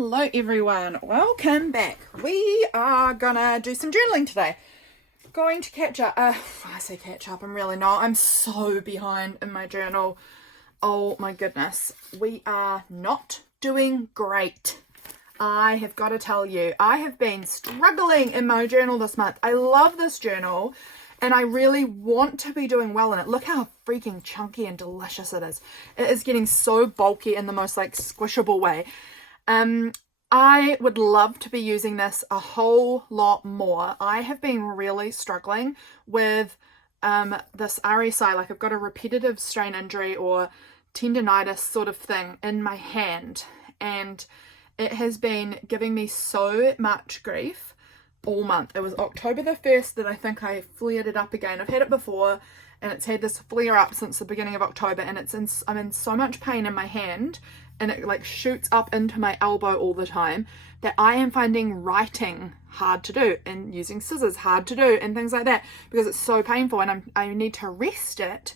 Hello everyone, welcome back. We are gonna do some journaling today. Going to catch up. I say catch up, I'm really not. I'm so behind in my journal. Oh my goodness. We are not doing great. I have got to tell you, I have been struggling in my journal this month. I love this journal and I really want to be doing well in it. Look how freaking chunky and delicious it is. It is getting so bulky in the most like squishable way. I would love to be using this a whole lot more. I have been really struggling with this RSI, like I've got a repetitive strain injury or tendonitis sort of thing in my hand, and it has been giving me so much grief all month. It was October the 1st that I think I flared it up again. I've had it before and it's had this flare up since the beginning of October, and I'm in so much pain in my hand, and it like shoots up into my elbow all the time, that I am finding writing hard to do and using scissors hard to do and things like that because it's so painful, and I need to rest it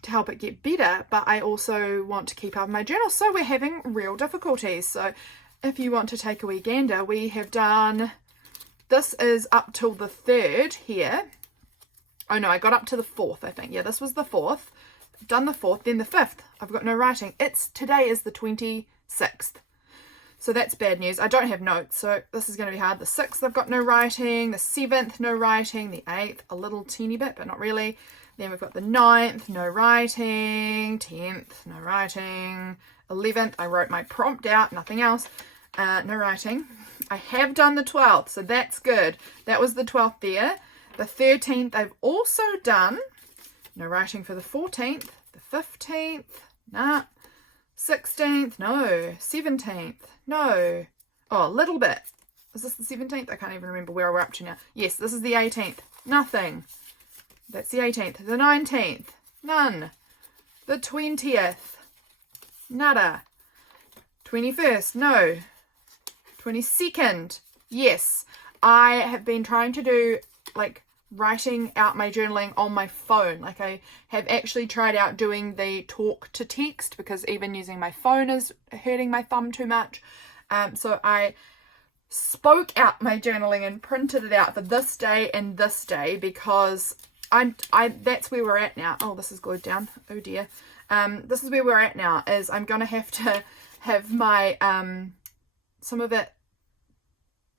to help it get better, but I also want to keep up my journal, so we're having real difficulties. So if you want to take a wee gander, we have done, this is up till the 3rd here. Oh no, I got up to the 4th, I think. Yeah, this was the 4th. Done the 4th, then the 5th. I've got no writing. Today is the 26th. So that's bad news. I don't have notes, so this is going to be hard. The 6th, I've got no writing. The 7th, no writing. The 8th, a little teeny bit, but not really. Then we've got the 9th, no writing. 10th, no writing. 11th, I wrote my prompt out, nothing else. No writing. I have done the 12th, so that's good. That was the 12th there. The 13th, I've also done. No writing for the 14th. The 15th, nah. 16th, no. 17th, no. Oh, a little bit. Is this the 17th? I can't even remember where we're up to now. Yes, this is the 18th. Nothing. That's the 18th. The 19th, none. The 20th, nada. 21st, no. 22nd, yes. I have been trying to do like writing out my journaling on my phone. Like I have actually tried out doing the talk to text because even using my phone is hurting my thumb too much. So I spoke out my journaling and printed it out for this day and this day because that's where we're at now. Oh, this is glued down. Oh dear. This is where we're at now, is I'm going to have my some of it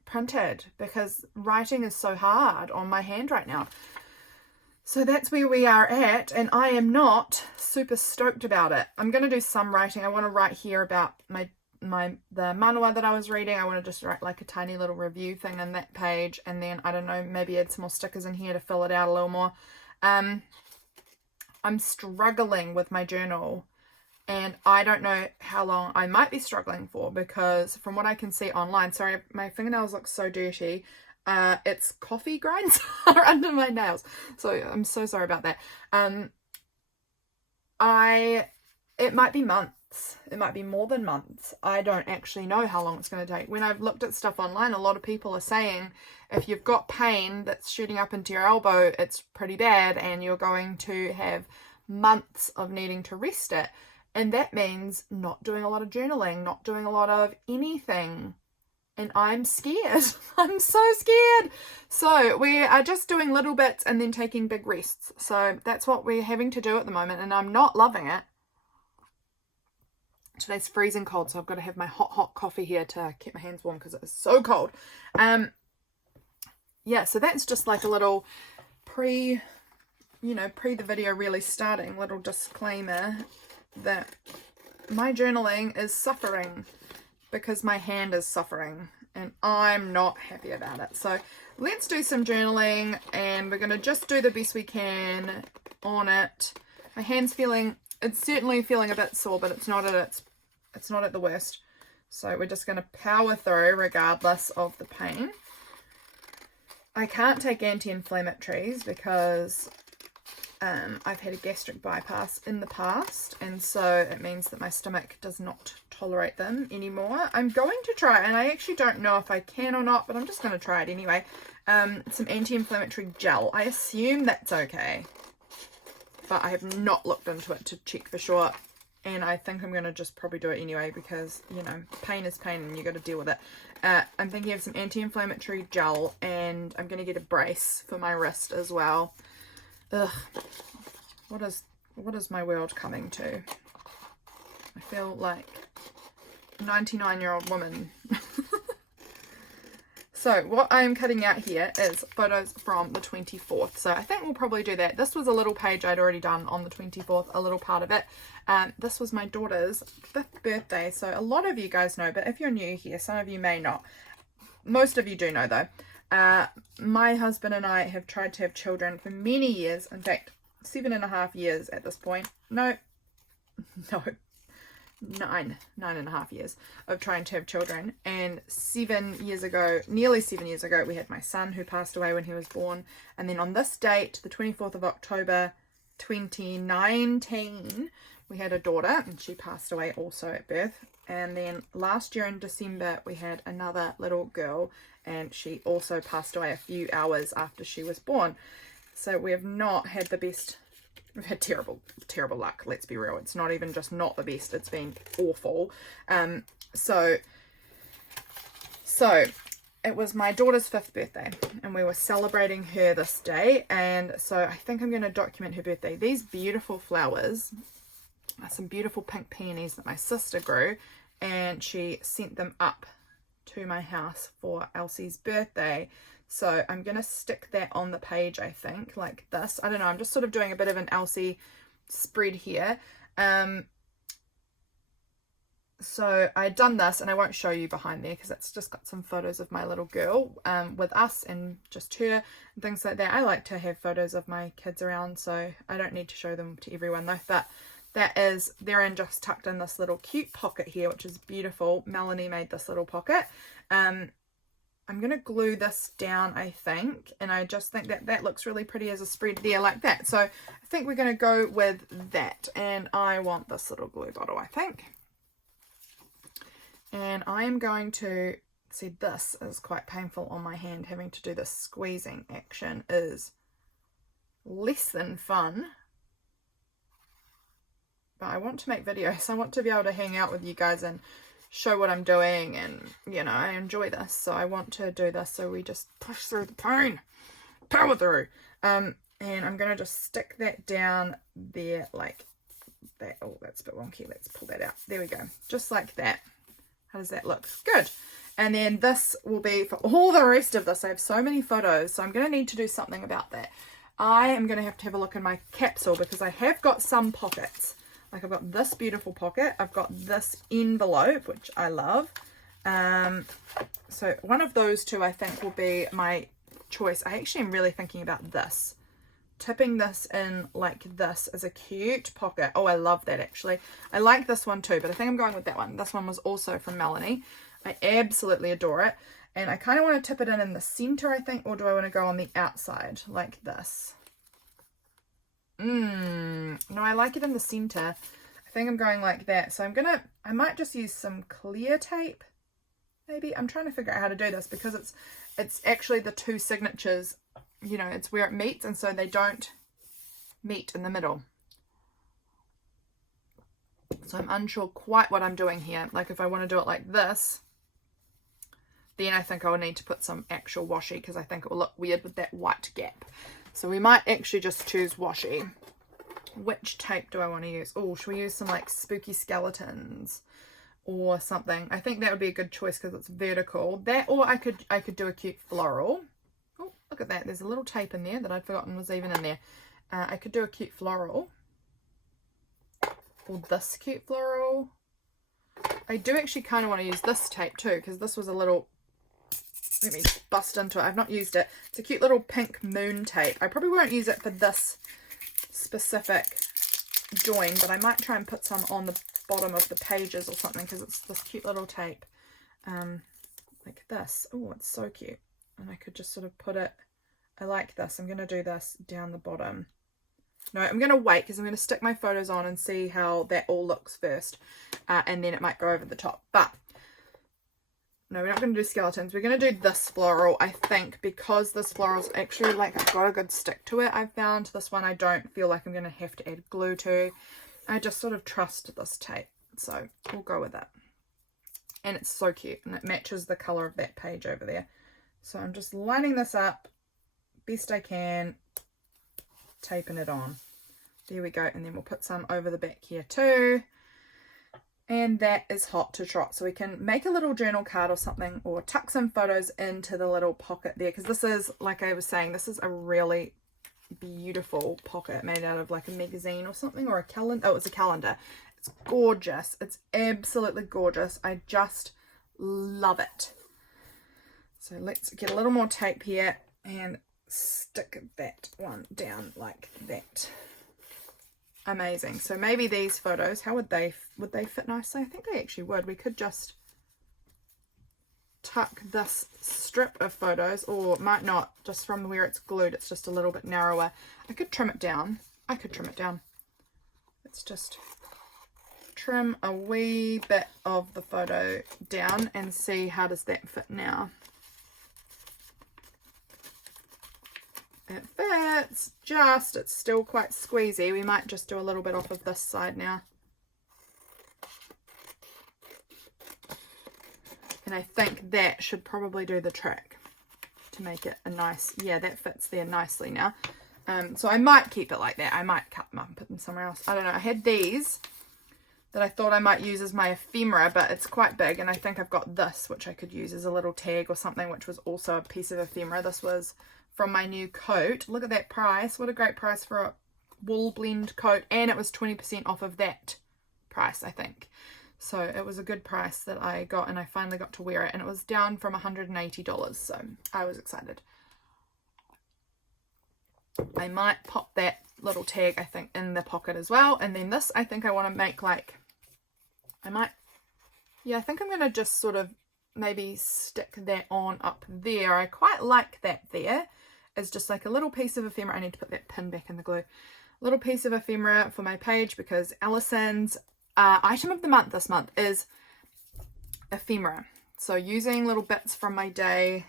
printed because writing is so hard on my hand right now. So that's where we are at, and I am not super stoked about it. I'm going to do some writing. I want to write here about the manhwa that I was reading. I want to just write like a tiny little review thing on that page, and then I don't know, maybe add some more stickers in here to fill it out a little more. I'm struggling with my journal, and I don't know how long I might be struggling for, because from what I can see online, sorry, my fingernails look so dirty. It's coffee grinds are under my nails. So I'm so sorry about that. It might be months. It might be more than months. I don't actually know how long it's going to take. When I've looked at stuff online, a lot of people are saying if you've got pain that's shooting up into your elbow, it's pretty bad and you're going to have months of needing to rest it. And that means not doing a lot of journaling, not doing a lot of anything. And I'm scared. I'm so scared. So we are just doing little bits and then taking big rests. So that's what we're having to do at the moment, and I'm not loving it. Today's freezing cold, so I've got to have my hot coffee here to keep my hands warm because it is so cold. Yeah, so that's just like a little pre the video really starting, little disclaimer that my journaling is suffering because my hand is suffering and I'm not happy about it. So let's do some journaling, and we're going to just do the best we can on it. My hand's it's certainly feeling a bit sore, but it's not at the worst. So we're just going to power through regardless of the pain. I can't take anti-inflammatories because I've had a gastric bypass in the past, and so it means that my stomach does not tolerate them anymore. I'm going to try, and I actually don't know if I can or not, but I'm just going to try it anyway. Some anti-inflammatory gel. I assume that's okay, but I have not looked into it to check for sure. and I think I'm going to just probably do it anyway because, you know, pain is pain and you got to deal with it. I'm thinking of some anti-inflammatory gel, and I'm going to get a brace for my wrist as well. Ugh, what is my world coming to? I feel like a 99-year-old woman. So what I'm cutting out here is photos from the 24th. So I think we'll probably do that. This was a little page I'd already done on the 24th, a little part of it. This was my daughter's 5th birthday. So a lot of you guys know, but if you're new here, some of you may not. Most of you do know though. My husband and I have tried to have children for many years. In fact, 7.5 years at this point. No. 9.5 years of trying to have children, and 7 years ago, nearly 7 years ago, we had my son who passed away when he was born. And then on this date, the 24th of October 2019, we had a daughter, and she passed away also at birth. And then last year in December we had another little girl, and she also passed away a few hours after she was born. So we have not had the best. We've had terrible luck, let's be real. It's not even just not the best, it's been awful. So it was my daughter's 5th birthday, and we were celebrating her this day, and so I think I'm going to document her birthday. These beautiful flowers are some beautiful pink peonies that my sister grew, and she sent them up to my house for Elsie's birthday. So I'm going to stick that on the page, I think, like this. I don't know, I'm just sort of doing a bit of an Elsie spread here. So I'd done this, and I won't show you behind there because it's just got some photos of my little girl with us and just her and things like that. I like to have photos of my kids around, so I don't need to show them to everyone though. But they're in just tucked in this little cute pocket here, which is beautiful. Melayne made this little pocket. I'm going to glue this down, I think, and I just think that that looks really pretty as a spread there like that. So I think we're going to go with that, and I want this little glue bottle, I think. And I am going to, see, this is quite painful on my hand. Having to do this squeezing action is less than fun. But I want to make videos. I want to be able to hang out with you guys and show what I'm doing, and you know, I enjoy this, so I want to do this. So we just push through the pain, power through. And I'm gonna just stick that down there like that. Oh, that's a bit wonky. Let's pull that out. There we go, just like that. How does that look? Good. And then this will be for all the rest of this. I have so many photos, so I'm gonna need to do something about that. I am gonna have to have a look in my capsule because I have got some pockets. Like I've got this beautiful pocket, I've got this envelope, which I love. So one of those two I think will be my choice. I actually am really thinking about this. Tipping this in like this is a cute pocket. Oh, I love that actually. I like this one too, but I think I'm going with that one. This one was also from Melayne. I absolutely adore it. And I kind of want to tip it in the center, I think, or do I want to go on the outside like this? No, I like it in the center. I think I'm going like that. So I might just use some clear tape. Maybe. I'm trying to figure out how to do this because it's actually the two signatures, you know, it's where it meets, and so they don't meet in the middle. So I'm unsure quite what I'm doing here. Like if I want to do it like this, then I think I will need to put some actual washi because I think it will look weird with that white gap. So we might actually just choose washi. Which tape do I want to use? Oh, should we use some like spooky skeletons or something? I think that would be a good choice because it's vertical. That, or I could do a cute floral. Oh, look at that. There's a little tape in there that I'd forgotten was even in there. I could do a cute floral. Or this cute floral. I do actually kind of want to use this tape too because this was a little... Let me bust into it. I've not used it. It's a cute little pink moon tape. I probably won't use it for this specific join, but I might try and put some on the bottom of the pages or something because it's this cute little tape. Like this. Oh, it's so cute. And I could just sort of put it... I like this. I'm going to do this down the bottom. No, I'm going to wait because I'm going to stick my photos on and see how that all looks first. And then it might go over the top. But... no, we're not going to do skeletons. We're going to do this floral, I think, because this floral's actually, like, I've got a good stick to it. I've found this one I don't feel like I'm going to have to add glue to. I just sort of trust this tape, so we'll go with it. And it's so cute, and it matches the colour of that page over there. So I'm just lining this up best I can, taping it on. There we go, and then we'll put some over the back here too. And that is hot to trot. So we can make a little journal card or something, or tuck some photos into the little pocket there, because this is, like I was saying, this is a really beautiful pocket made out of like a magazine or something, or a calendar. Oh, it's a calendar. It's gorgeous. It's absolutely gorgeous. I just love it. So let's get a little more tape here and stick that one down like that. Amazing. So maybe these photos, how would they fit nicely? I think they actually would. We could just tuck this strip of photos, or might not, just from where it's glued, it's just a little bit narrower. I could trim it down. Let's just trim a wee bit of the photo down and see how does that fit now. It fits, it's still quite squeezy. We might just do a little bit off of this side now. And I think that should probably do the trick to make it a nice, yeah, that fits there nicely now. So I might keep it like that. I might cut them up and put them somewhere else. I don't know. I had these that I thought I might use as my ephemera, but it's quite big, and I think I've got this, which I could use as a little tag or something, which was also a piece of ephemera. This was from my new coat. Look at that price. What a great price for a wool blend coat, and it was 20% off of that price, I think. So it was a good price that I got, and I finally got to wear it, and it was down from $180, so I was excited. I might pop that little tag, I think, in the pocket as well. And then this, I think I want to make like, I think I'm going to just sort of maybe stick that on up there. I quite like that there. It's just like a little piece of ephemera. I need to put that pin back in the glue. Little piece of ephemera for my page, because Allison's item of the month this month is ephemera. So using little bits from my day.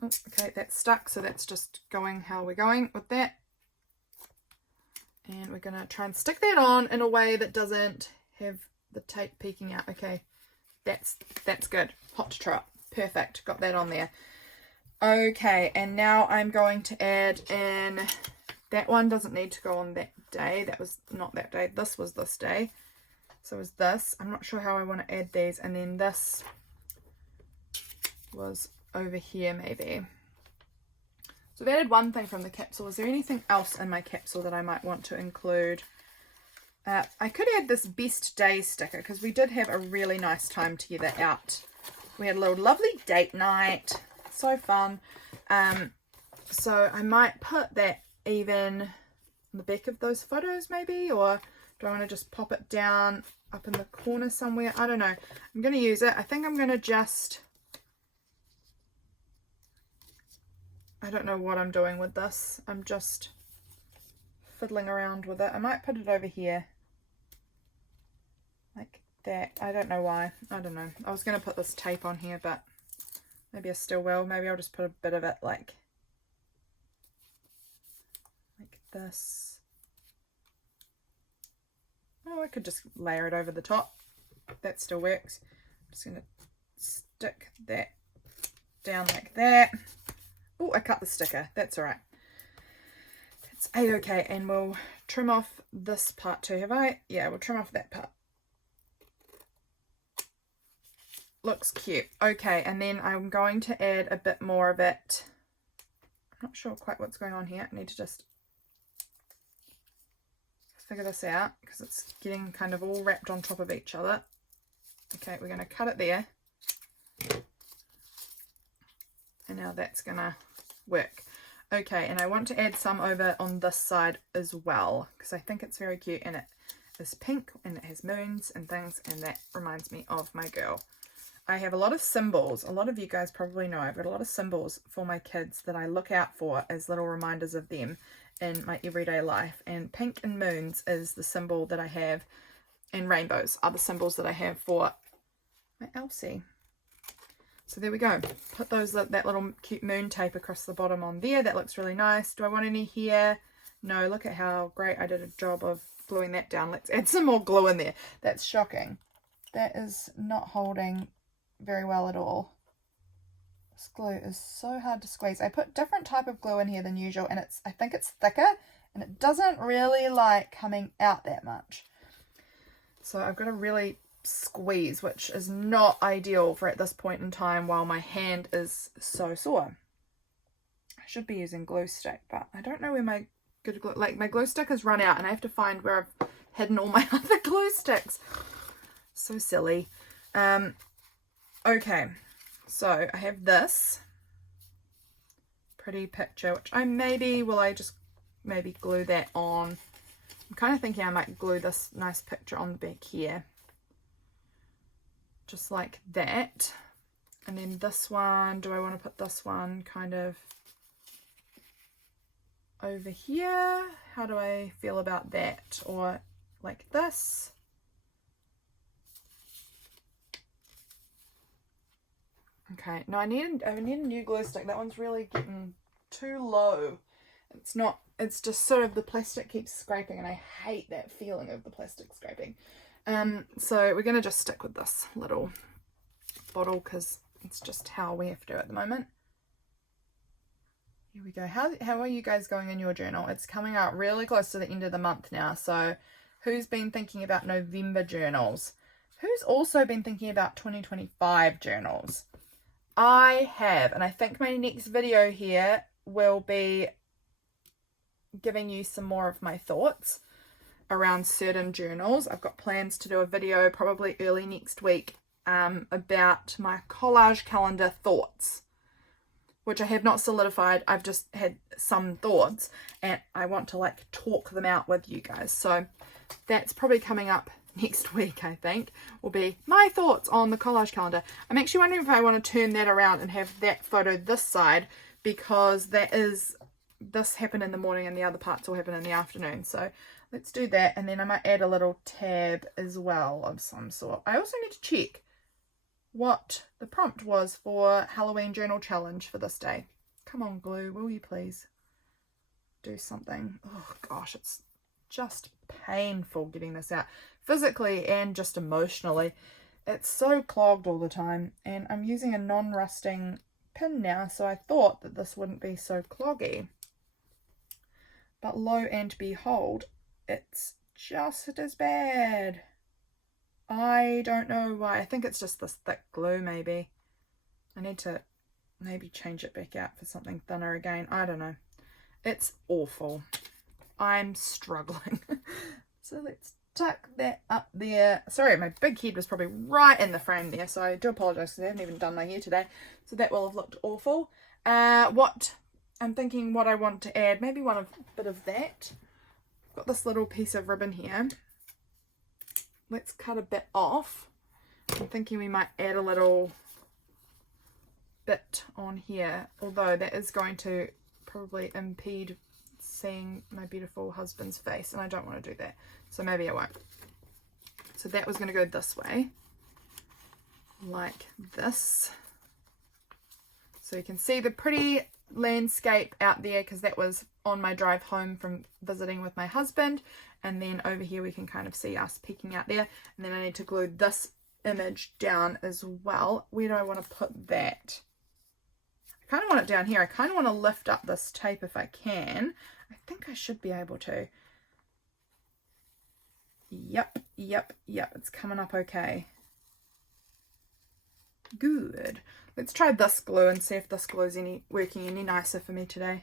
Oh, okay, that's stuck, so that's just going how we're going with that. And we're going to try and stick that on in a way that doesn't have the tape peeking out. Okay, that's good. Hot to trot. Perfect. Got that on there. Okay, and now I'm going to add in, that one doesn't need to go on that day. That was not that day. This was this day. So is this. I'm not sure how I want to add these. And then this was over here maybe. So I've added one thing from the capsule. Is there anything else in my capsule that I might want to include? I could add this best day sticker, because we did have a really nice time together out. We had a little lovely date night. So fun. So I might put that even on the back of those photos maybe, or do I want to just pop it down up in the corner somewhere? I don't know. I'm going to use it. I think I'm going to just, I don't know what I'm doing with this. I'm just fiddling around with it. I might put it over here like that. I don't know why. I don't know. I was going to put this tape on here, but maybe I still will. Maybe I'll just put a bit of it like this. Oh, I could just layer it over the top. That still works. I'm just going to stick that down like that. Oh, I cut the sticker. That's all right. It's a-okay. And we'll trim off this part too. Have I? Yeah, we'll trim off that part. Looks cute. Okay, and then I'm going to add a bit more of it. I'm not sure quite what's going on here. I need to just figure this out, because it's getting kind of all wrapped on top of each other. Okay, we're going to cut it there. And now that's going to work. Okay, and I want to add some over on this side as well, because I think it's very cute, and it is pink and it has moons and things, and that reminds me of my girl. I have a lot of symbols. A lot of you guys probably know I've got a lot of symbols for my kids that I look out for as little reminders of them in my everyday life. And pink and moons is the symbol that I have, and rainbows are the symbols that I have for my Elsie. So there we go. Put those, that little cute moon tape across the bottom on there. That looks really nice. Do I want any here? No, look at how great I did a job of gluing that down. Let's add some more glue in there. That's shocking. That is not holding very well at all. This glue is so hard to squeeze. I put different type of glue in here than usual, and I think it's thicker, and it doesn't really like coming out that much. So I've got to really squeeze, which is not ideal for at this point in time while my hand is so sore. I should be using glue stick, but I don't know where my good glue, like my glue stick has run out, and I have to find where I've hidden all my other glue sticks. So silly. Okay, so I have this pretty picture, which I just maybe glue that on. I'm kind of thinking I might glue this nice picture on the back here, just like that. And then this one, do I want to put this one kind of over here? How do I feel about that? Or like this? Okay, no, I need a new glue stick. That one's really getting too low. It's just sort of the plastic keeps scraping, and I hate that feeling of the plastic scraping. So we're going to just stick with this little bottle because it's just how we have to do it at the moment. Here we go. How are you guys going in your journal? It's coming out really close to the end of the month now. So who's been thinking about November journals? Who's also been thinking about 2025 journals? I have, and I think my next video here will be giving you some more of my thoughts around certain journals. I've got plans to do a video probably early next week about my collage calendar thoughts, which I have not solidified. I've just had some thoughts, and I want to like talk them out with you guys. So that's probably coming up next week, I think, will be my thoughts on the collage calendar. I'm actually wondering if I want to turn that around and have that photo this side, because this happened in the morning and the other parts will happen in the afternoon. So let's do that, and then I might add a little tab as well of some sort. I also need to check what the prompt was for Halloween journal challenge for this day. Come on, glue, will you please do something? Oh gosh, it's just painful getting this out physically and just emotionally. It's so clogged all the time, and I'm using a non-rusting pin now, so I thought that this wouldn't be so cloggy, but lo and behold, it's just as bad. I don't know why. I think it's just this thick glue. Maybe I need to maybe change it back out for something thinner again. I don't know. It's awful. I'm struggling. So let's tuck that up there. Sorry, my big head was probably right in the frame there, so I do apologize because I haven't even done my hair today, so that will have looked awful. What I'm thinking, what I want to add, maybe a bit of that. I've got this little piece of ribbon here. Let's cut a bit off. I'm thinking we might add a little bit on here, although that is going to probably impede seeing my beautiful husband's face, and I don't want to do that, so maybe I won't. So that was going to go this way, like this, so you can see the pretty landscape out there, because that was on my drive home from visiting with my husband. And then over here we can kind of see us peeking out there, and then I need to glue this image down as well. Where do I want to put that? I kind of want it down here. I kind of want to lift up this tape if I can. I think I should be able to. Yep, it's coming up okay. Good. Let's try this glue and see if this glue is working any nicer for me today.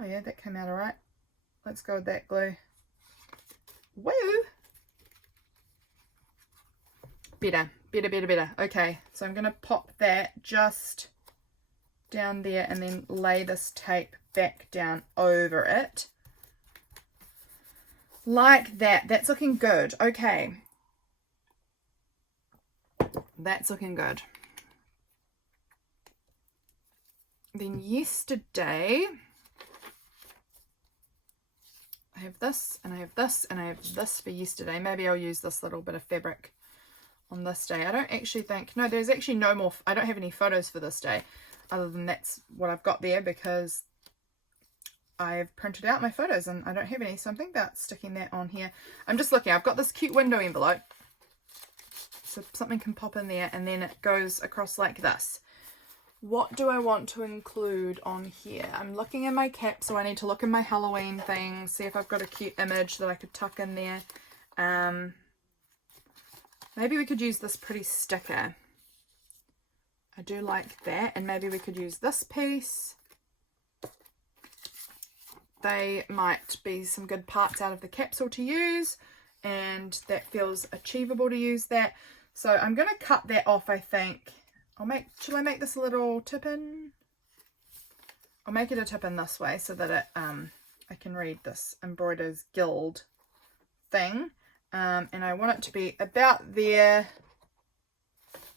Oh yeah, that came out alright. Let's go with that glue. Woo! Better. Okay, so I'm going to pop that just down there and then lay this tape back down over it. Like that. That's looking good. Okay. That's looking good. Then yesterday, I have this, and I have this, and I have this for yesterday. Maybe I'll use this little bit of fabric on this day. I don't actually think, no, there's actually no more, I don't have any photos for this day, other than that's what I've got there, because I've printed out my photos and I don't have any, so I'm thinking about sticking that on here. I'm just looking, I've got this cute window envelope, so something can pop in there, and then it goes across like this. What do I want to include on here? I'm looking in my cap, so I need to look in my Halloween thing, see if I've got a cute image that I could tuck in there. Maybe we could use this pretty sticker. I do like that, and maybe we could use this piece. They might be some good parts out of the capsule to use, and that feels achievable to use that. So I'm going to cut that off, I think. Should I make this a little tip-in? I'll make it a tip-in this way so that it, I can read this Embroider's Guild thing. And I want it to be about there.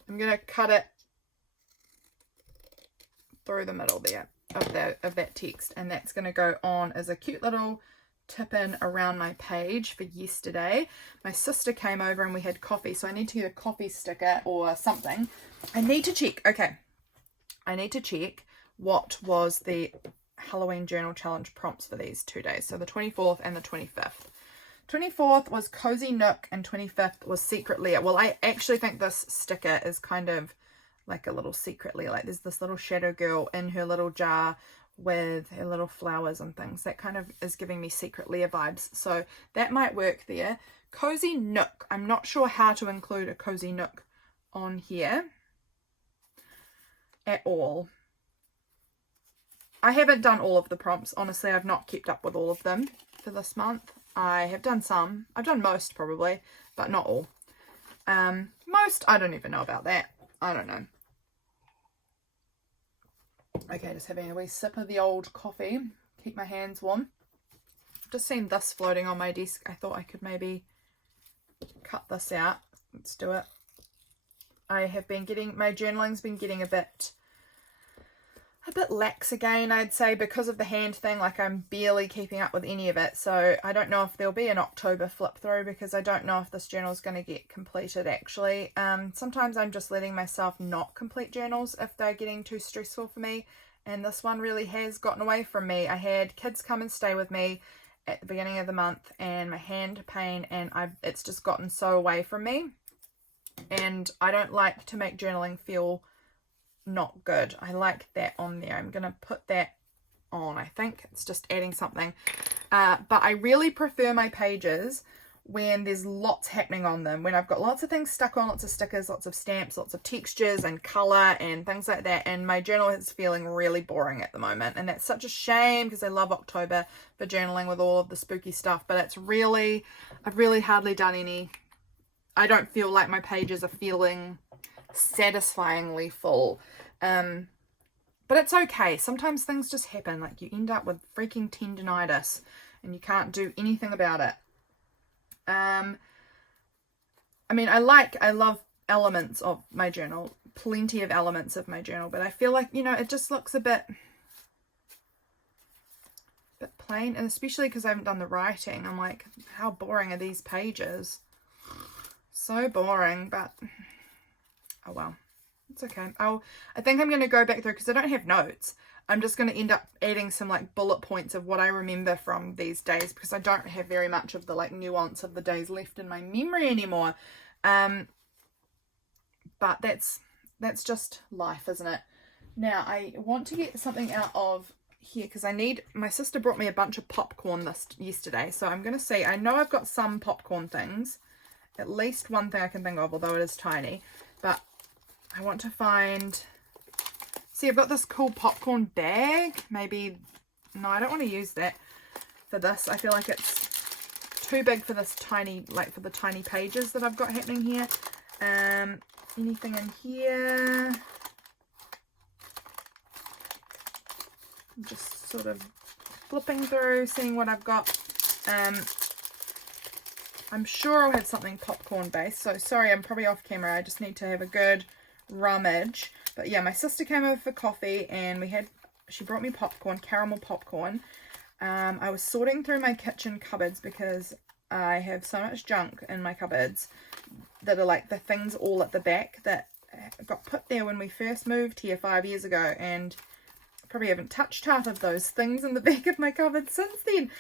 I'm going to cut it through the middle there of that text, and that's going to go on as a cute little tip-in around my page for yesterday. My sister came over and we had coffee, so I need to get a coffee sticker or something. I need to check, okay, I need to check what was the Halloween journal challenge prompts for these 2 days, so the 24th and the 25th. 24th was Cozy Nook and 25th was Secret Lair. Well, I actually think this sticker is kind of like a little secret lair. Like there's this little shadow girl in her little jar with her little flowers and things. That kind of is giving me Secret Lair vibes. So that might work there. Cozy Nook. I'm not sure how to include a Cozy Nook on here at all. I haven't done all of the prompts. Honestly, I've not kept up with all of them for this month. I have done some. I've done most probably, but not all. Most, I don't even know about that. I don't know. Okay, just having a wee sip of the old coffee. Keep my hands warm. Just seen this floating on my desk. I thought I could maybe cut this out. Let's do it. I have been getting, my journaling's been getting a bit lax again, I'd say, because of the hand thing. Like I'm barely keeping up with any of it. So I don't know if there'll be an October flip through, because I don't know if this journal is going to get completed actually. Sometimes I'm just letting myself not complete journals if they're getting too stressful for me. And this one really has gotten away from me. I had kids come and stay with me at the beginning of the month, and my hand pain, and it's just gotten so away from me. And I don't like to make journaling feel not good. I like that on there. I'm gonna put that on. I think it's just adding something, but I really prefer my pages when there's lots happening on them, when I've got lots of things stuck on, lots of stickers, lots of stamps, lots of textures and color and things like that. And my journal is feeling really boring at the moment, and that's such a shame, because I love October for journaling with all of the spooky stuff. But it's really, I've really hardly done any. I don't feel like my pages are feeling satisfyingly full. But it's okay. Sometimes things just happen. Like you end up with freaking tendinitis and you can't do anything about it. I mean, I love elements of my journal, plenty of elements of my journal, but I feel like, you know, it just looks a bit plain, and especially because I haven't done the writing. I'm like, how boring are these pages? So boring, but oh well. It's okay. I think I'm going to go back through, because I don't have notes. I'm just going to end up adding some like bullet points of what I remember from these days, because I don't have very much of the like nuance of the days left in my memory anymore. But that's just life, isn't it? Now I want to get something out of here, because my sister brought me a bunch of popcorn yesterday. So I'm going to see, I know I've got some popcorn things, at least one thing I can think of, although it is tiny, but I want to find, see, I've got this cool popcorn bag. Maybe, no, I don't want to use that for this. I feel like it's too big for this tiny, like for the tiny pages that I've got happening here. Anything in here? I'm just sort of flipping through, seeing what I've got. I'm sure I'll have something popcorn based. So sorry, I'm probably off camera. I just need to have a good rummage. But yeah, my sister came over for coffee, and she brought me popcorn, caramel popcorn. I was sorting through my kitchen cupboards, because I have so much junk in my cupboards that are like the things all at the back that got put there when we first moved here 5 years ago, and probably haven't touched half of those things in the back of my cupboard since then.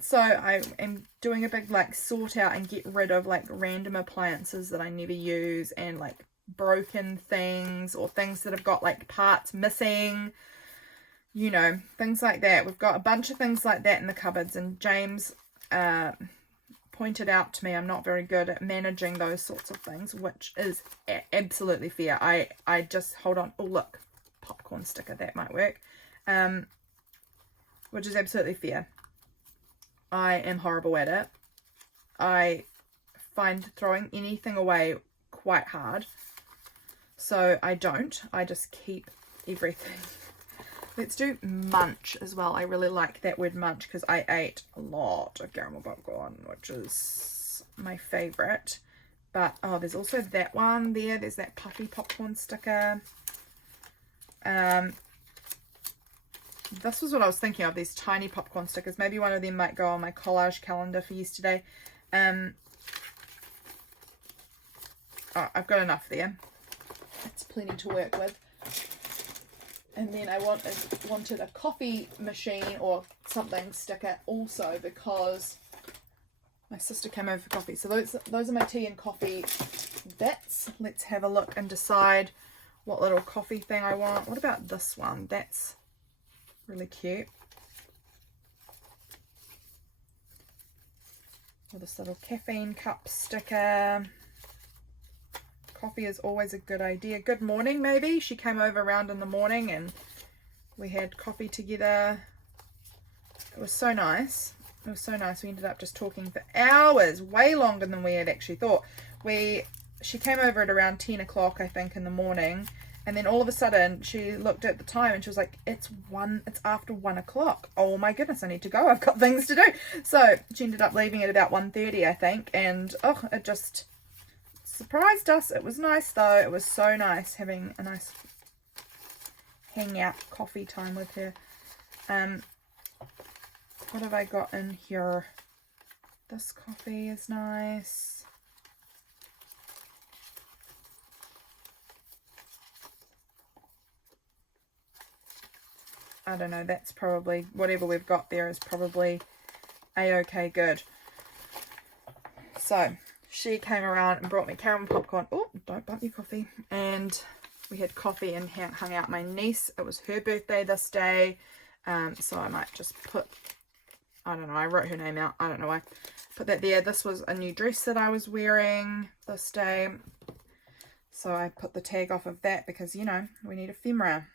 So I am doing a big like sort out and get rid of like random appliances that I never use, and like broken things or things that have got like parts missing, you know, things like that. We've got a bunch of things like that in the cupboards, and James pointed out to me I'm not very good at managing those sorts of things, which is absolutely fair. I just, hold on, oh look, popcorn sticker, that might work, which is absolutely fair. I am horrible at it. I find throwing anything away quite hard, so I just keep everything. Let's do munch as well. I really like that word munch because I ate a lot of caramel popcorn, which is my favourite. But, oh, there's also that one there. There's that puffy popcorn sticker. This was what I was thinking of, these tiny popcorn stickers. Maybe one of them might go on my collage calendar for yesterday. Oh, I've got enough there. That's plenty to work with. And then I wanted a coffee machine or something sticker also, because my sister came over for coffee. So those are my tea and coffee bits. Let's have a look and decide what little coffee thing I want. What about this one? That's really cute. Or this little caffeine cup sticker. Coffee is always a good idea. Good morning, maybe. She came over around in the morning and we had coffee together. It was so nice. It was so nice. We ended up just talking for hours, way longer than we had actually thought. She came over at around 10 o'clock, I think, in the morning. And then all of a sudden she looked at the time and she was like, it's after 1 o'clock. Oh my goodness, I need to go. I've got things to do. So she ended up leaving at about 1:30, I think. And oh, it just surprised us. It was nice though. It was so nice having a nice hangout coffee time with her. What have I got in here? This coffee is nice. I don't know, that's probably, whatever we've got there is probably a-okay good. So she came around and brought me caramel popcorn. Oh, don't bump your coffee. And we had coffee and hung out. My niece, it was her birthday this day. So I might just put, I don't know, I wrote her name out. I don't know why. Put that there. This was a new dress that I was wearing this day. So I put the tag off of that because, you know, we need ephemera.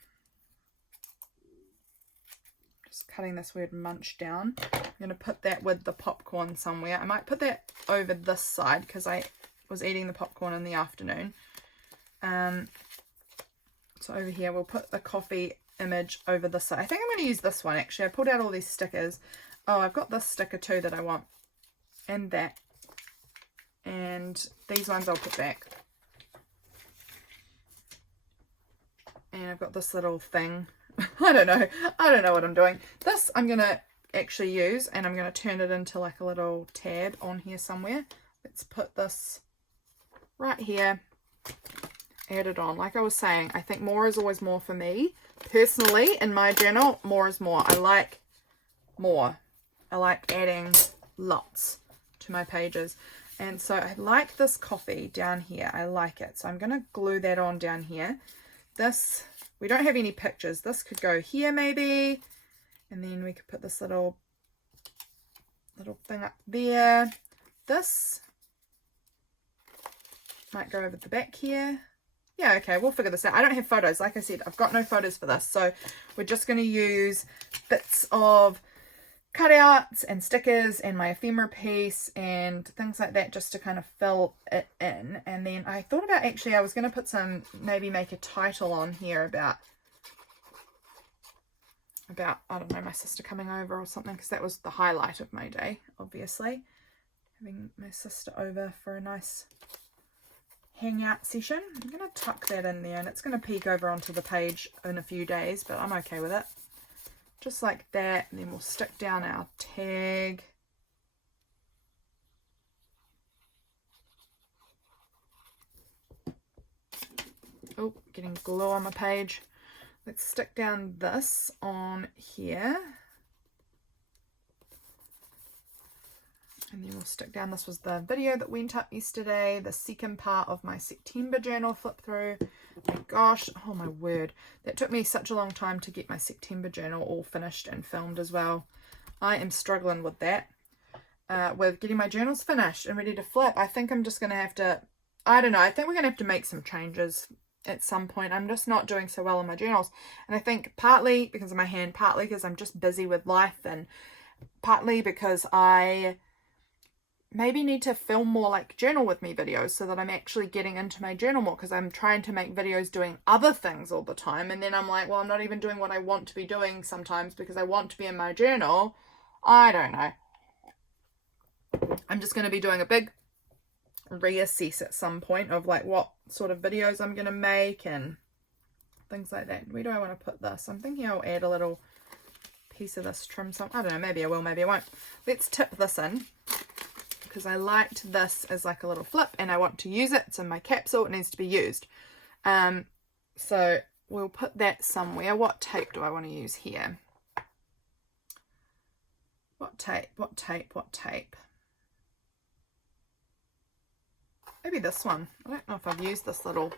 Just cutting this word munch down. I'm going to put that with the popcorn somewhere. I might put that over this side because I was eating the popcorn in the afternoon. So over here we'll put the coffee image over this side. I think I'm going to use this one actually. I pulled out all these stickers. Oh, I've got this sticker too that I want. And that. And these ones I'll put back. And I've got this little thing. I don't know what I'm doing. This I'm going to actually use, and I'm going to turn it into like a little tab on here somewhere. Let's put this right here. Add it on. Like I was saying, I think more is always more for me. Personally, in my journal, more is more. I like more. I like adding lots to my pages. And so I like this coffee down here. I like it. So I'm going to glue that on down here. This, we don't have any pictures. This could go here maybe. And then we could put this little thing up there. This might go over the back here. Yeah, okay, we'll figure this out. I don't have photos. Like I said, I've got no photos for this. So we're just going to use bits of cutouts and stickers and my ephemera piece and things like that just to kind of fill it in. And then I thought about, actually, I was going to put some, maybe make a title on here about, I don't know, my sister coming over or something, because that was the highlight of my day, obviously. Having my sister over for a nice hangout session. I'm going to tuck that in there, and it's going to peek over onto the page in a few days, but I'm okay with it. Just like that, and then we'll stick down our tag. Oh, getting glue on my page. let's stick down this on here. And then we'll stick down, this was the video that went up yesterday, the second part of my September journal flip through. My gosh, oh my word, that took me such a long time to get my September journal all finished and filmed as well. I am struggling with that, with getting my journals finished and ready to flip. I think I'm just going to have to, I don't know, I think we're going to have to make some changes at some point. I'm just not doing so well in my journals. And I think partly because of my hand, partly because I'm just busy with life, and partly because I maybe need to film more like journal with me videos so that I'm actually getting into my journal more, because I'm trying to make videos doing other things all the time, and then I'm like, well, I'm not even doing what I want to be doing sometimes because I want to be in my journal. I don't know. I'm just going to be doing a big reassess at some point of like what sort of videos I'm going to make and things like that. Where do I want to put this? I'm thinking I'll add a little piece of this trim. I don't know, maybe I will, maybe I won't. Let's tip this in, because I liked this as like a little flip and I want to use it. It's in my capsule, it needs to be used. So we'll put that somewhere. What tape do I want to use here? What tape? Maybe this one. I don't know if I've used this little,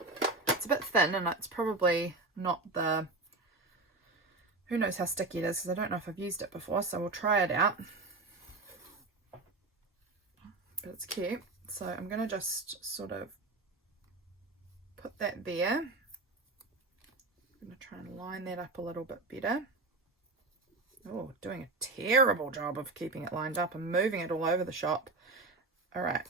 it's a bit thin and it's probably not the, who knows how sticky it is, because I don't know if I've used it before, so we'll try it out. But it's cute. So I'm going to just sort of put that there. I'm going to try and line that up a little bit better. Oh, doing a terrible job of keeping it lined up and moving it all over the shop. All right.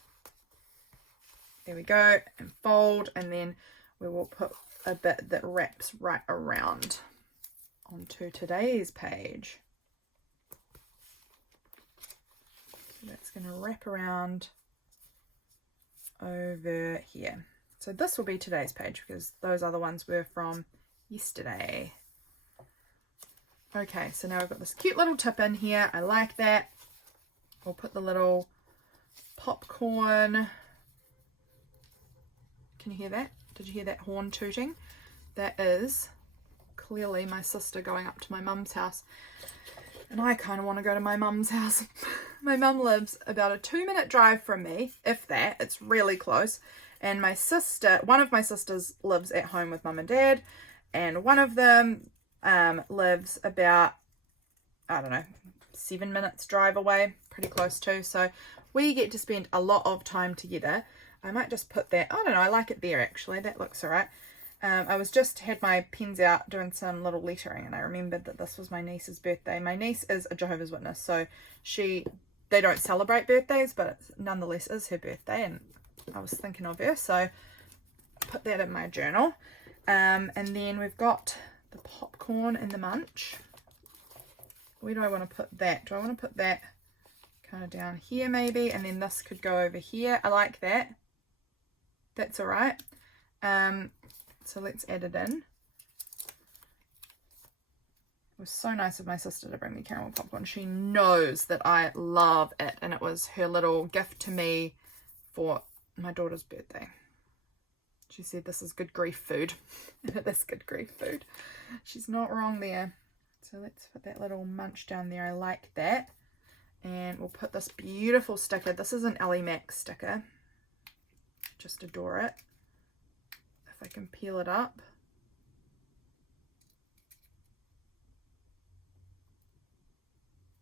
There we go. And fold, and then we will put a bit that wraps right around onto today's page. So that's going to wrap around over here. So this will be today's page because those other ones were from yesterday. Okay, so now I've got this cute little tip in here. I like that. We'll put the little popcorn. Can you hear that? Did you hear that horn tooting? That is clearly my sister going up to my mum's house. And I kind of want to go to my mum's house. My mum lives about a 2-minute drive from me, if that. It's really close. And my sister, one of my sisters lives at home with mum and dad. And one of them lives about, I don't know, 7 minutes drive away. Pretty close too. So we get to spend a lot of time together. I might just put that, I don't know, I like it there actually. That looks alright. I was just had my pens out doing some little lettering, and I remembered that this was my niece's birthday. My niece is a Jehovah's Witness, so they don't celebrate birthdays, but it nonetheless is her birthday, and I was thinking of her, so put that in my journal. And then we've got the popcorn and the munch. Where do I want to put that? Do I want to put that kind of down here maybe, and then this could go over here? I like that. That's all right. So let's add it in. It was so nice of my sister to bring me caramel popcorn. She knows that I love it, and it was her little gift to me for my daughter's birthday. She said this is good grief food. And it is good grief food. She's not wrong there. So let's put that little munch down there. I like that. And we'll put this beautiful sticker. This is an Ellie Max sticker. Just adore it. If I can peel it up.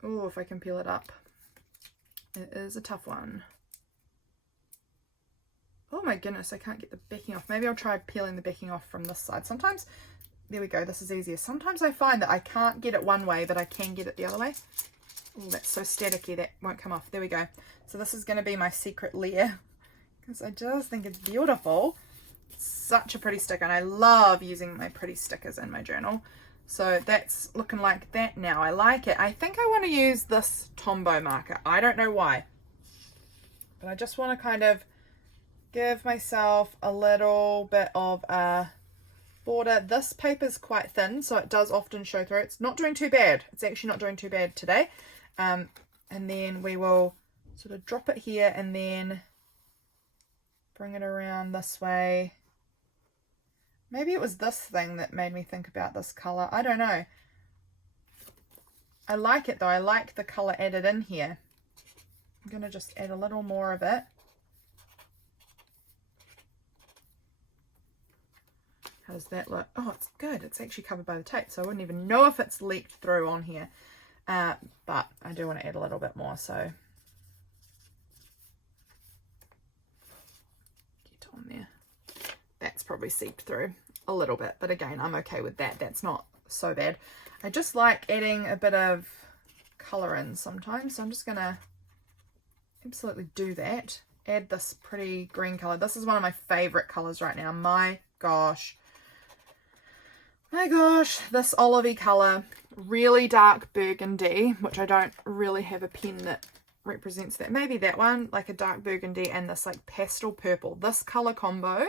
Oh, if I can peel it up. It is a tough one. Oh my goodness, I can't get the backing off. Maybe I'll try peeling the backing off from this side. Sometimes, there we go, this is easier. Sometimes I find that I can't get it one way, but I can get it the other way. Oh, that's so staticky, that won't come off. There we go. So this is going to be my secret layer, because I just think it's beautiful. Such a pretty sticker, and I love using my pretty stickers in my journal. So that's looking like that now. I like it. I think I want to use this Tombow marker. I don't know why, but I just want to kind of give myself a little bit of a border. This paper is quite thin, so it does often show through. It's not doing too bad. It's actually not doing too bad today. And then we will sort of drop it here and then bring it around this way. Maybe it was this thing that made me think about this colour. I don't know. I like it though. I like the colour added in here. I'm going to just add a little more of it. How does that look? Oh, it's good. It's actually covered by the tape, so I wouldn't even know if it's leaked through on here. But I do want to add a little bit more, so get on there. That's probably seeped through a little bit, but again, I'm okay with that. That's not so bad. I just like adding a bit of colour in sometimes, so I'm just going to absolutely do that. Add this pretty green colour. This is one of my favourite colours right now. My gosh, this olivey colour, really dark burgundy, which I don't really have a pen that represents that. Maybe that one, like a dark burgundy, and this like pastel purple. This colour combo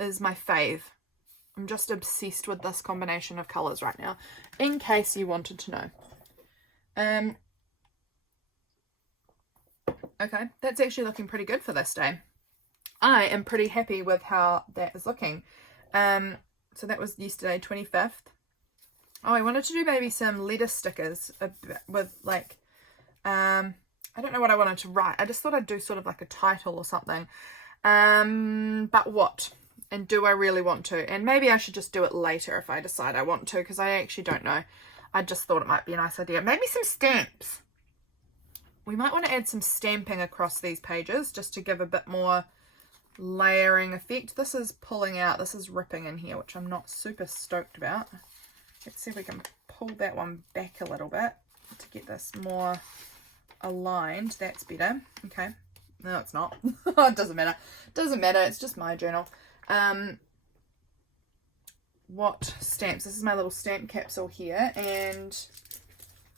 is my fave. I'm just obsessed with this combination of colours right now, in case you wanted to know. Okay, that's actually looking pretty good for this day. I am pretty happy with how that is looking. So that was yesterday, 25th. Oh, I wanted to do maybe some letter stickers with like, I don't know what I wanted to write. I just thought I'd do sort of like a title or something. But what? And do I really want to? And maybe I should just do it later if I decide I want to, because I actually don't know. I just thought it might be a nice idea. Maybe some stamps. We might want to add some stamping across these pages just to give a bit more layering effect. This is pulling out, this is ripping in here, which I'm not super stoked about. Let's see if we can pull that one back a little bit to get this more aligned. That's better. Okay. No, it's not. It doesn't matter. Doesn't matter. It's just my journal. What stamps? This is my little stamp capsule here, and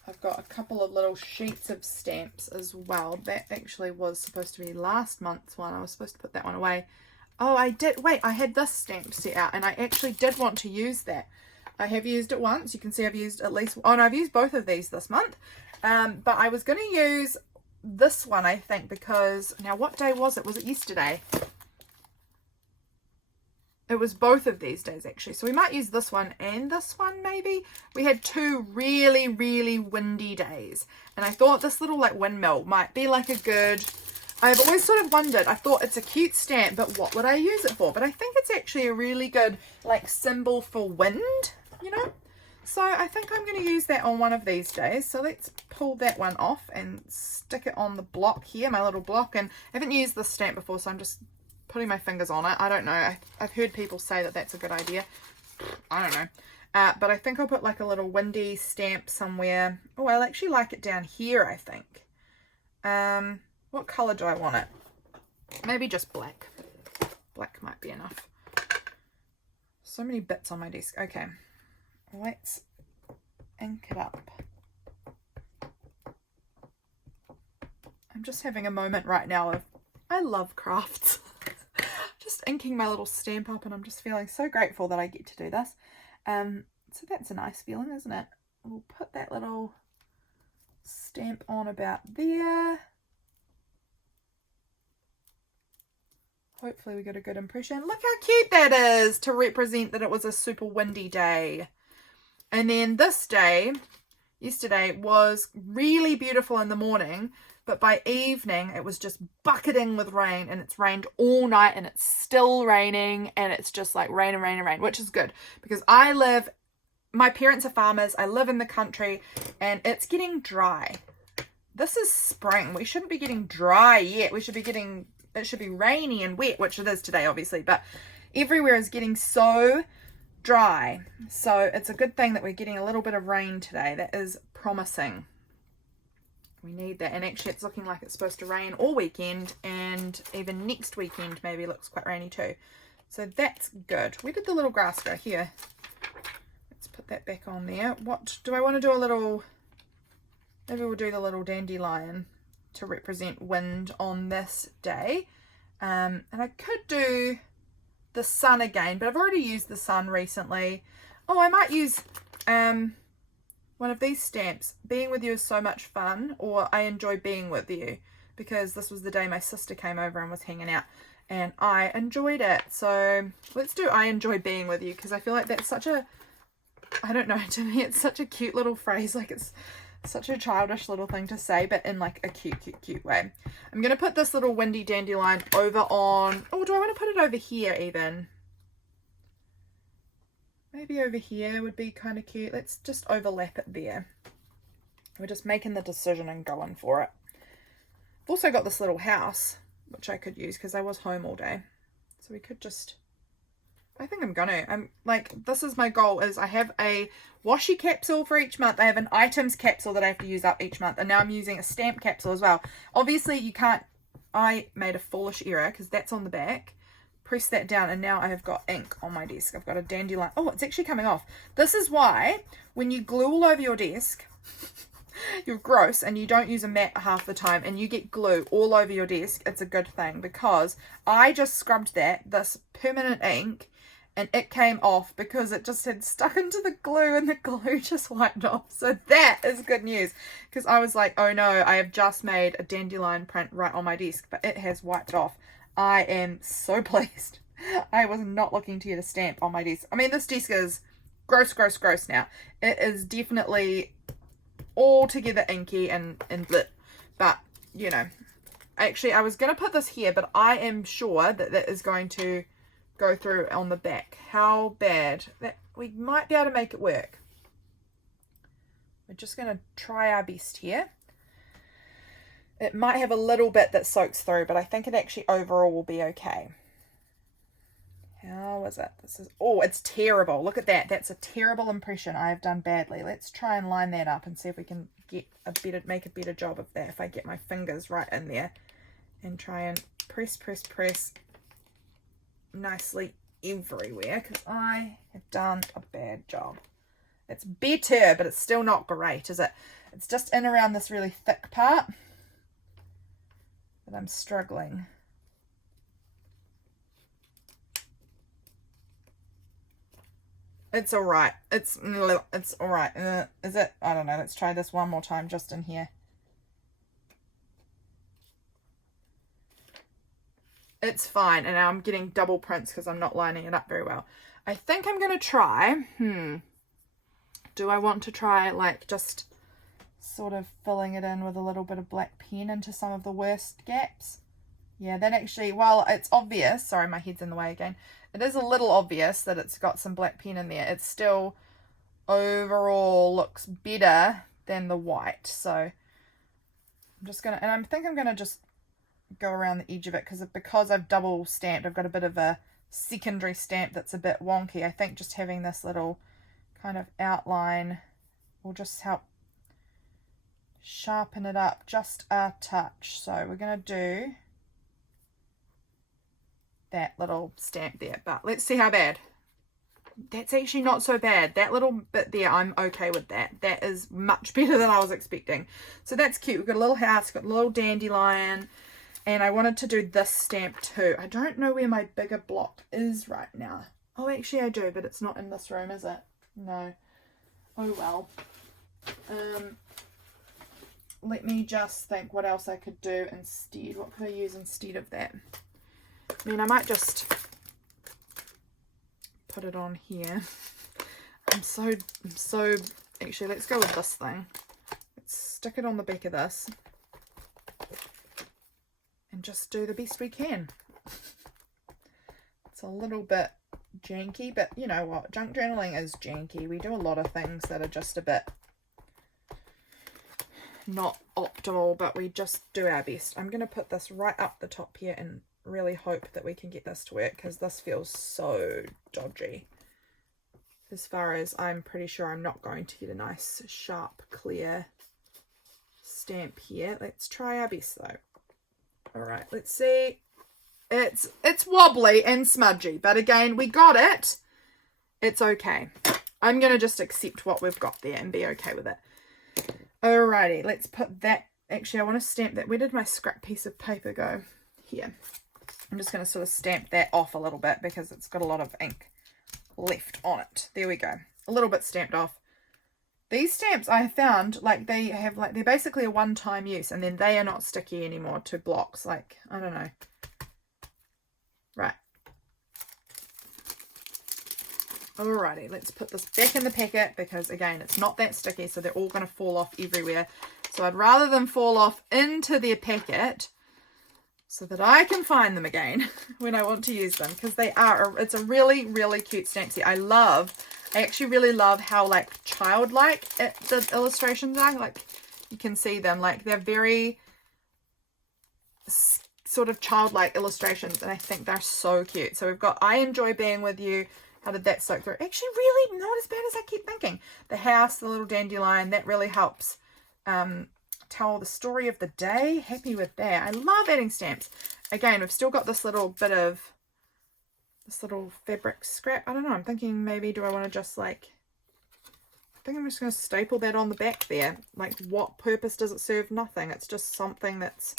I've got a couple of little sheets of stamps as well. That actually was supposed to be last month's one. I was supposed to put that one away. Oh, I did. Wait, I had this stamp set out, and I actually did want to use that. I have used it once. You can see I've used at least... Oh, no, I've used both of these this month. But I was going to use this one, I think, because... Now, what day was it? Was it yesterday? It was both of these days, actually. So we might use this one and this one, maybe. We had two really, really windy days. And I thought this little, like, windmill might be, like, a good... I've always sort of wondered. I thought it's a cute stamp, but what would I use it for? But I think it's actually a really good, like, symbol for wind, you know? So I think I'm going to use that on one of these days. So let's pull that one off and stick it on the block here, my little block. And I haven't used this stamp before, so I'm just... putting my fingers on it. I don't know. I've heard people say that that's a good idea. I don't know. But I think I'll put like a little windy stamp somewhere. Oh, I'll actually like it down here, I think. What colour do I want it? Maybe just black. Black might be enough. So many bits on my desk. Okay. Let's ink it up. I'm just having a moment right now of I love crafts. Just inking my little stamp up, and I'm just feeling so grateful that I get to do this. So that's a nice feeling, isn't it? We'll put that little stamp on about there. Hopefully we get a good impression. Look how cute that is to represent that it was a super windy day. And then this day, yesterday, was really beautiful in the morning. But by evening, it was just bucketing with rain, and it's rained all night, and it's still raining, and it's just like rain and rain and rain, which is good because my parents are farmers. I live in the country, and it's getting dry. This is spring. We shouldn't be getting dry yet. It should be rainy and wet, which it is today, obviously, but everywhere is getting so dry. So it's a good thing that we're getting a little bit of rain today. That is promising. We need that, and actually it's looking like it's supposed to rain all weekend, and even next weekend maybe looks quite rainy too. So that's good. Where did the little grass go? Here. Let's put that back on there. What do I want to do? Maybe we'll do the little dandelion to represent wind on this day. And I could do the sun again, but I've already used the sun recently. Oh, I might use one of these stamps. Being with you is so much fun, or I enjoy being with you, because this was the day my sister came over and was hanging out. and I enjoyed it. So let's do I enjoy being with you, because I feel like that's such a, I don't know, to me it's such a cute little phrase. Like it's such a childish little thing to say, but in like a cute way. I'm going to put this little windy dandelion over on, oh, do I want to put it over here even? Maybe over here would be kind of cute. Let's just overlap it there. We're just making the decision and going for it. I've also got this little house, which I could use because I was home all day. So we could just, I think I'm like, this is my goal, is I have a washi capsule for each month. I have an items capsule that I have to use up each month. And now I'm using a stamp capsule as well. Obviously you can't, I made a foolish error because that's on the back. Press that down and now I have got ink on my desk. I've got a dandelion. Oh, it's actually coming off. This is why when you glue all over your desk, you're gross and you don't use a mat half the time and you get glue all over your desk, it's a good thing, because I just scrubbed this permanent ink and it came off because it just had stuck into the glue and the glue just wiped off. So that is good news, because I was like, oh no, I have just made a dandelion print right on my desk, but it has wiped off. I am so pleased. I was not looking to get a stamp on my desk. I mean, this desk is gross now. It is definitely altogether inky and bleh. But, you know, actually I was going to put this here, but I am sure that that is going to go through on the back. How bad? That we might be able to make it work. We're just going to try our best here. It might have a little bit that soaks through, but I think it actually overall will be okay. How is it? This is, oh, it's terrible. Look at that. That's a terrible impression. I have done badly. Let's try and line that up and see if we can get make a better job of that. If I get my fingers right in there and try and press nicely everywhere, because I have done a bad job. It's better, but it's still not great, is it? It's just in around this really thick part that I'm struggling. It's all right. It's all right. Is it? I don't know. Let's try this one more time just in here. It's fine. And now I'm getting double prints because I'm not lining it up very well. I think I'm going to try. Do I want to try like just sort of filling it in with a little bit of black pen into some of the worst gaps? Yeah, that actually, well, it's obvious. Sorry, my head's in the way again. It is a little obvious that it's got some black pen in there. It still overall looks better than the white. So I'm just going to, and I think I'm going to just go around the edge of it because I've double stamped. I've got a bit of a secondary stamp that's a bit wonky. I think just having this little kind of outline will just help sharpen it up just a touch. So we're going to do that little stamp there, but let's see how bad. That's actually not so bad. That little bit there, I'm okay with that. That is much better than I was expecting. So that's cute. We've got a little house, got a little dandelion, and I wanted to do this stamp too. I don't know where my bigger block is right now. Oh, actually I do, but it's not in this room, is it? No. Oh well. Let me just think what else I could do instead. What could I use instead of that? I mean, I might just put it on here. I'm so, actually, let's go with this thing. Let's stick it on the back of this and just do the best we can. It's a little bit janky, but you know what? Junk journaling is janky. We do a lot of things that are just a bit not optimal, but we just do our best. I'm going to put this right up the top here and really hope that we can get this to work, because this feels so dodgy. As far as I'm pretty sure I'm not going to get a nice sharp clear stamp here. Let's try our best though. All right, let's see. It's wobbly and smudgy, but again, we got it. It's okay. I'm going to just accept what we've got there and be okay with it. Alrighty, let's put that. Actually, I want to stamp that. Where did my scrap piece of paper go? Here. I'm just going to sort of stamp that off a little bit because it's got a lot of ink left on it. There we go. A little bit stamped off. These stamps I have found, like they're basically a one-time use, and then they are not sticky anymore to blocks. Like, I don't know. Right. Alrighty, let's put this back in the packet because, again, it's not that sticky, so they're all going to fall off everywhere. So I'd rather them fall off into their packet so that I can find them again when I want to use them, because it's a really, really cute stamp set. I actually really love how, like, childlike the illustrations are. Like, you can see them, like, they're very sort of childlike illustrations, and I think they're so cute. So we've got I Enjoy Being With You. How did that soak through? Actually, really not as bad as I keep thinking. The house, the little dandelion, that really helps tell the story of the day. Happy with that. I love adding stamps. Again, we've still got this little bit of this little fabric scrap. I don't know. I'm thinking maybe do I want to just like, I think I'm just going to staple that on the back there. Like, what purpose does it serve? Nothing. It's just something that's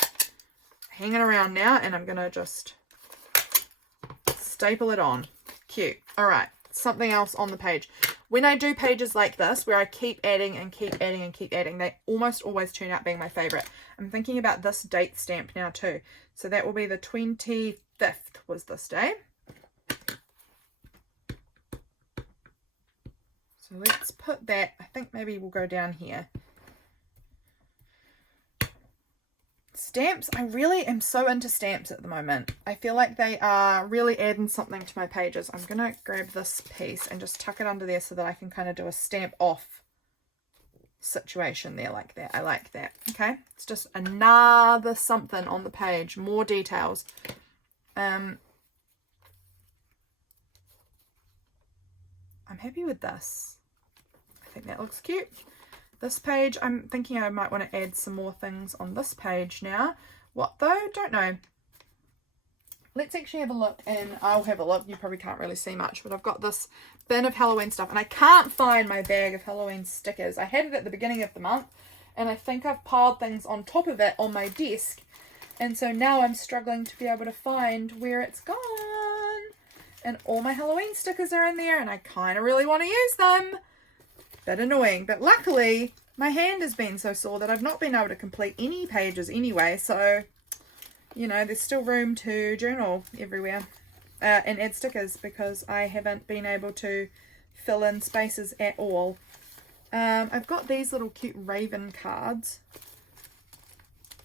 hanging around now, and I'm going to just staple it on. Cute. All right, something else on the page. When I do pages like this where I keep adding and keep adding and keep adding, they almost always turn out being my favorite. I'm thinking about this date stamp now too. So that will be the 25th was this day. So let's put that, I think maybe we'll go down here. Stamps, I really am so into stamps at the moment. I feel like they are really adding something to my pages. I'm going to grab this piece and just tuck it under there so that I can kind of do a stamp off situation there like that. I like that. Okay, it's just another something on the page, more details. I'm happy with this. I think that looks cute. This page, I'm thinking I might want to add some more things on this page now. What though? Don't know. Let's actually have a look, and I'll have a look. You probably can't really see much, but I've got this bin of Halloween stuff, and I can't find my bag of Halloween stickers. I had it at the beginning of the month, and I think I've piled things on top of it on my desk, and so now I'm struggling to be able to find where it's gone. And all my Halloween stickers are in there, and I kind of really want to use them. Bit annoying, but luckily my hand has been so sore that I've not been able to complete any pages anyway, so you know, there's still room to journal everywhere and add stickers because I haven't been able to fill in spaces at all. I've got these little cute raven cards.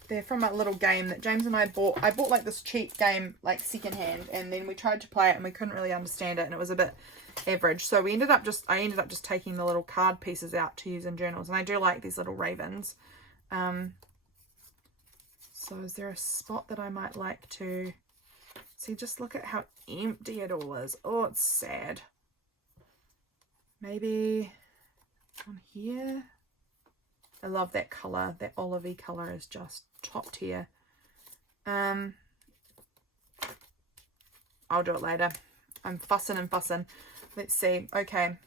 They're from a little game that James and I bought. I bought like this cheap game like secondhand, and then we tried to play it and we couldn't really understand it, and it was a bit average, so I ended up just taking the little card pieces out to use in journals, and I do like these little ravens. So is there a spot that I might like to see? Just look at how empty it all is. Oh, it's sad. Maybe on here. I love that color. That olivey color is just top tier. I'll do it later. I'm fussing and fussing. Let's see. Okay.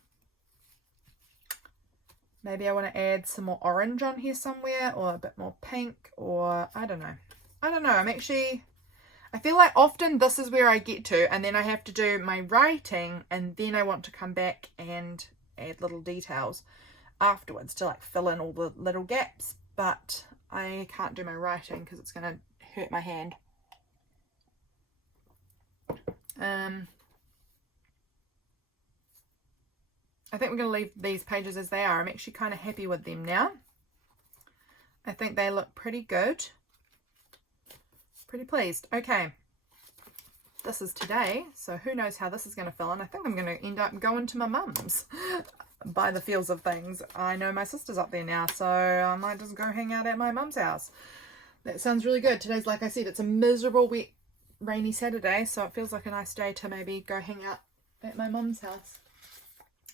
Maybe I want to add some more orange on here somewhere, or a bit more pink, or I don't know. I don't know. I feel like often this is where I get to, and then I have to do my writing, and then I want to come back and add little details afterwards to like fill in all the little gaps, but I can't do my writing because it's going to hurt my hand. I think we're going to leave these pages as they are. I'm actually kind of happy with them now. I think they look pretty good. Pretty pleased. Okay. This is today, so who knows how this is going to fill in. I think I'm going to end up going to my mum's by the feels of things. I know my sister's up there now, so I might just go hang out at my mum's house. That sounds really good. Today's, like I said, it's a miserable, wet, rainy Saturday, so it feels like a nice day to maybe go hang out at my mum's house.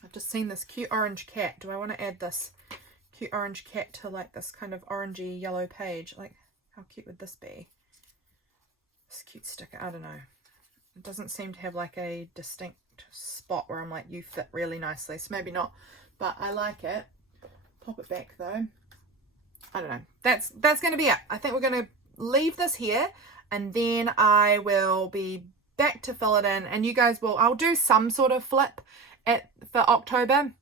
I've just seen this cute orange cat. Do I want to add this cute orange cat to like this kind of orangey yellow page? Like, how cute would this be? This cute sticker. I don't know. It doesn't seem to have like a distinct spot where I'm like, you fit really nicely. So maybe not, but I like it. Pop it back though. I don't know. That's going to be it. I think we're going to leave this here, and then I will be back to fill it in, and you guys will, I'll do some sort of flip for October,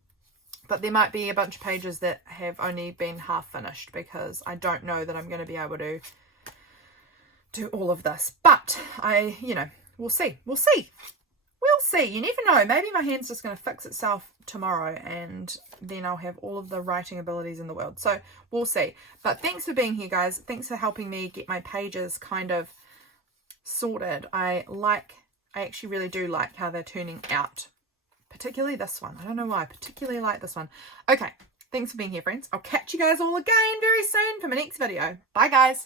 but there might be a bunch of pages that have only been half finished because I don't know that I'm going to be able to do all of this. But I, you know, we'll see. We'll see. We'll see. You never know. Maybe my hand's just going to fix itself tomorrow and then I'll have all of the writing abilities in the world. So we'll see. But thanks for being here, guys. Thanks for helping me get my pages kind of sorted. I actually really do like how they're turning out. Particularly this one. I don't know why. I particularly like this one. Okay. Thanks for being here, friends. I'll catch you guys all again very soon for my next video. Bye, guys.